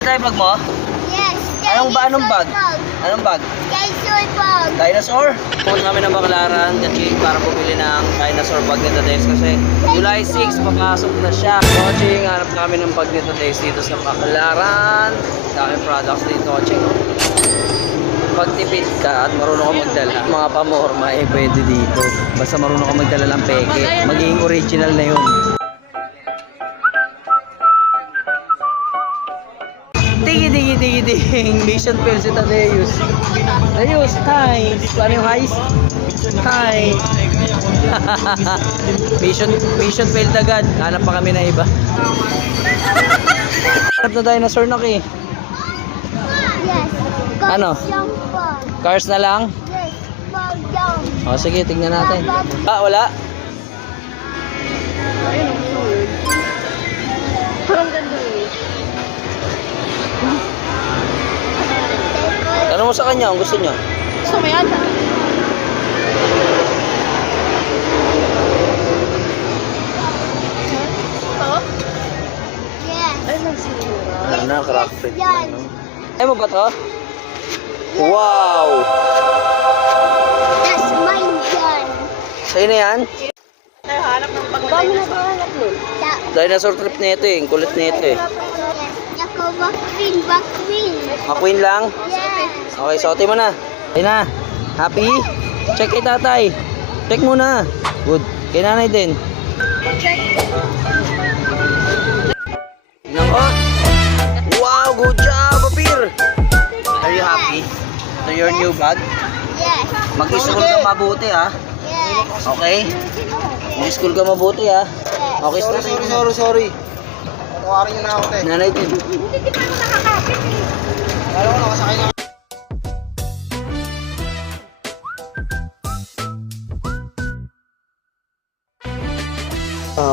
Tayo bag mo? Yes. Anong bag? Anong bag? Dinosaur bag. Dinosaur? Pupunta kami ng Baclaran kasi para bumili ng dinosaur bag ni Tades kasi July 6 papasok na siya. Coaching, hanap kami ng bag ni Tades dito sa Baclaran. Daming products dito, coaching. Pagtipid ka at marunong ka magdala, mga pamorma eh pwede dito. Basta marunong ka magdala ng peke, magiging original na yun. Ding! Mission fail si Tadeus. Tadeus, hi! Paano yung highs? Hi! mission failed agad. Hanap pa kami na iba. Hanap na dinosaur na ki. Yes. Ano? Cars na lang? Yes. Bag. O sige, tingnan natin. Ah, wala? Parang ganda eh. Tanong mo sa kanya kung gusto niya. Gusto mo yan? Ito? Yes. Ay, nagsimura. Ano, crack print na, no? Ay mo ba to? Wow! That's mine yan. Sa'yo na yan? Ay, hanap ng pag-dami na hanap nun. Dinosaur trip na ito eh. Ang kulit na ito eh. Ako, bakwin. Maqueen lang? Yes. Okay, suotin mo na. Ayun na. Happy? Check kay tatay. Check muna. Good. Kay nanay din. Nako. Wow, good job, Apir. Are you happy? To your new bag? Yes. Mag-school ka mabuti ha. Yes. Okay? Mag-school ka mabuti ha. Okay, Sorry. Nakuharin nyo na ako, te. Nanay din. Kala ko nakasakay na.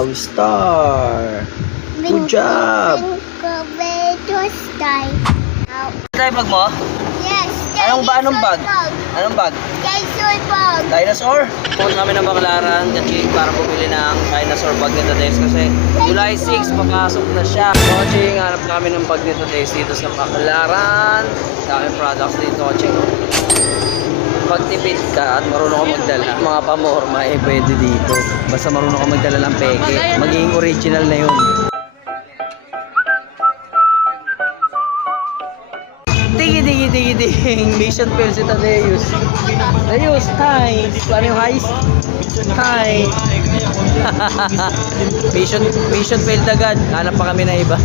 We star. Good job. Tayo bag mo? Yes. Anong bag? Anong bag? Dinosaur bag. Dinosaur? Pupunta kami ng Baclaran kasi para bumili ng dinosaur bag ni Tades kasi July 6 papasok na siya. Coaching, hanap kami ng bag ni Tades dito sa Baclaran. Daming products dito, coaching. Pagtipid ka at marunong ka magdala, mga pamorma eh pwede dito. Basta marunong ka magdala ng peke, magiging original na yun. Ding! Mission fail si Tadeus. Tadeus, hi! Paano yung highs? Hi! mission failed agad. Hanap pa kami na iba.